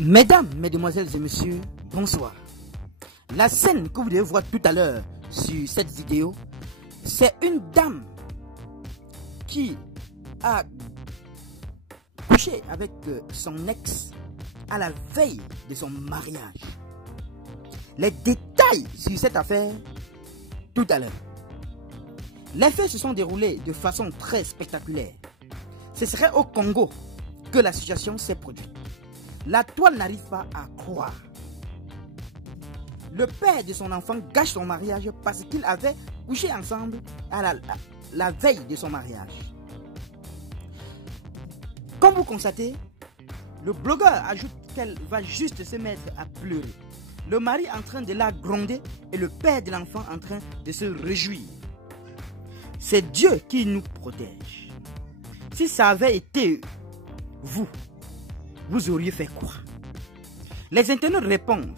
Mesdames, mesdemoiselles et messieurs, bonsoir. La scène que vous devez voir tout à l'heure sur cette vidéo, c'est une dame qui a couché avec son ex à la veille de son mariage. Les détails sur cette affaire tout à l'heure. Les faits se sont déroulés de façon très spectaculaire. Ce serait au Congo que la situation s'est produite. La toile n'arrive pas à croire. Le père de son enfant gâche son mariage parce qu'ils avaient couché ensemble à la veille de son mariage. Comme vous constatez, le blogueur ajoute qu'elle va juste se mettre à pleurer. Le mari en train de la gronder et le père de l'enfant en train de se réjouir. C'est Dieu qui nous protège. Si ça avait été vous, vous auriez fait quoi? Les internautes répondent.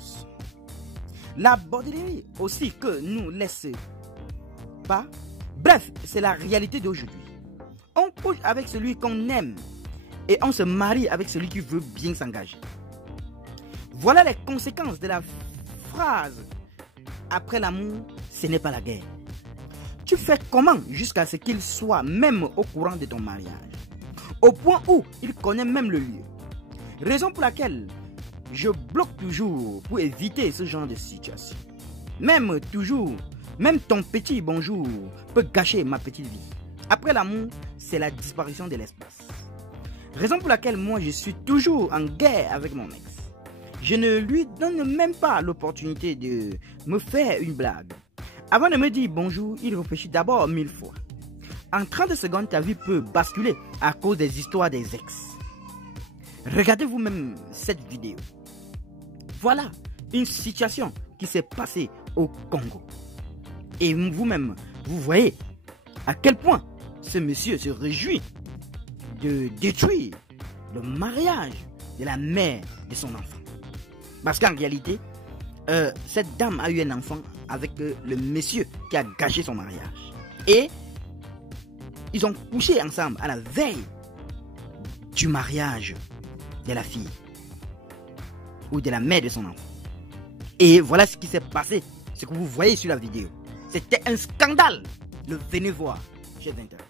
La bordellerie aussi que nous laisse pas. Bref, c'est la réalité d'aujourd'hui. On couche avec celui qu'on aime et on se marie avec celui qui veut bien s'engager. Voilà les conséquences de la phrase « Après l'amour, ce n'est pas la guerre ». Tu fais comment jusqu'à ce qu'il soit même au courant de ton mariage? Au point où il connaît même le lieu. Raison pour laquelle je bloque toujours pour éviter ce genre de situation. Même ton petit bonjour peut gâcher ma petite vie. Après l'amour, c'est la disparition de l'espace. Raison pour laquelle moi je suis toujours en guerre avec mon ex. Je ne lui donne même pas l'opportunité de me faire une blague. Avant de me dire bonjour, il réfléchit d'abord 1000 fois. En 30 secondes, ta vie peut basculer à cause des histoires des ex. Regardez vous-même cette vidéo. Voilà une situation qui s'est passée au Congo. Et vous-même, vous voyez à quel point ce monsieur se réjouit de détruire le mariage de la mère de son enfant. Parce qu'en réalité, cette dame a eu un enfant avec le monsieur qui a gâché son mariage. Et ils ont couché ensemble à la veille du mariage de la fille ou de la mère de son enfant. Et voilà ce qui s'est passé, ce que vous voyez sur la vidéo. C'était un scandale. Le venez voir chez Internet.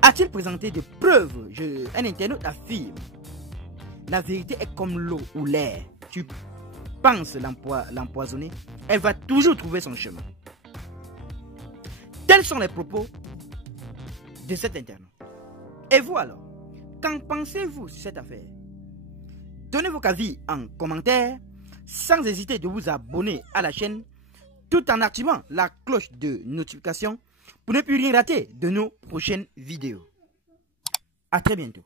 A-t-il présenté des preuves? Un internaute affirme: la vérité est comme l'eau ou l'air. Tu penses l'empoisonner, elle va toujours trouver son chemin. Tels sont les propos de cet internaute. Et vous alors, qu'en pensez-vous sur cette affaire? Donnez vos avis en commentaire, sans hésiter de vous abonner à la chaîne, tout en activant la cloche de notification pour ne plus rien rater de nos prochaines vidéos. À très bientôt.